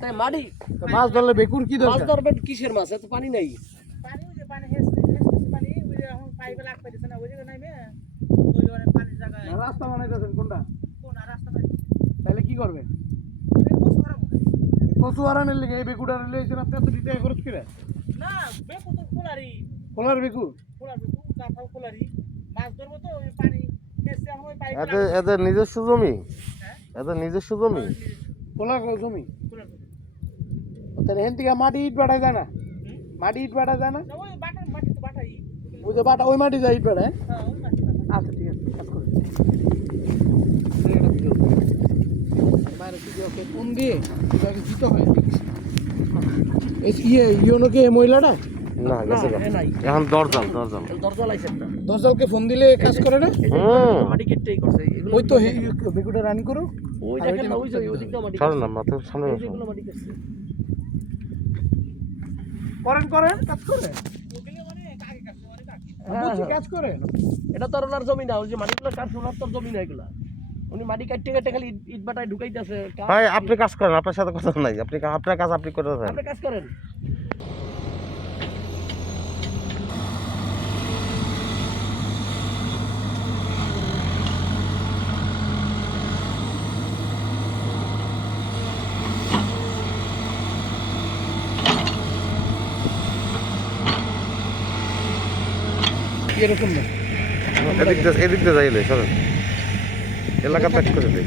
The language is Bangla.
তাই মাটি? তো মাছ ধরলে বেকুর কি মাছ ধরবেন কিসের মাছ? এত পানি নাই। পানি যে পানি হেসতে হেসতে পানি ওই যে এখন পাইপে লাগ পাইতেছে না ওই জায়গায় ওই অনেক জায়গায় না, রাস্তা বানাইতেছেন কোনটা? কোন রাস্তা পাইছে তাহলে কি কচু লেগে এই বেকুটা রিলেছেন আপনি এত টাকা খরচ করে? না বেকু তো খোলারি। কলার বেকু খোলার বেকু কাঁথাও খোলারি। মাছ ধরবো তো ওই পানি এদের এদের নিজস্ব জমি? হ্যাঁ? এদের নিজস্ব জমি? কলা জমি? খোলার তাহলে হেন থেকে মাটি ইট বাড়ায় যায় না? মাটি ইট বাড়ায় যায় না? ওই যে বাটা ওই মাটি যায় ইট হ্যাঁ ওই মাটি বাটা। আচ্ছা ঠিক আছে কাজ করে। দিয়ে দিতে হয় ইয়ে ইয়োনোকে এই মহিলাটা? না গেছে গা। এ নাই। এখন দরজাল দরজাল। দরজা লাইছে একটা। ফোন দিলে কাজ করে না? মাটি কেটেই করছে ওই তো হে- বেকুটা রান করো। ওই দেখেন না ওই যে ওই দিকটা মাটি না মাথার সামনে এই বসুন। যেগুলো মাটি কাটছে করেন করেন। কাজ করে মানে আগে কাটছে অনেক আগে হ্যাঁ, বুঝছি, হ্যাঁ। কাজ করে এটা তো ওনার জমি না ওই যে মাটিগুলো কাজ ওনার তো জমি না এগুলা। উনি মাটি কাটতে কাটতে খালি ইট- ইট বাটায় ঢুকাইতেছে। ভাই আপনি কাজ করেন আপনার সাথে কথা নাই। আপনি আপনার কাজ আপনি করে আপনি কাজ করেন। এরকম না। এদিক দিয়ে এদিক দিয়ে যাইলে সরেন এলাকা হ্যাঁ থাকতে থাকতে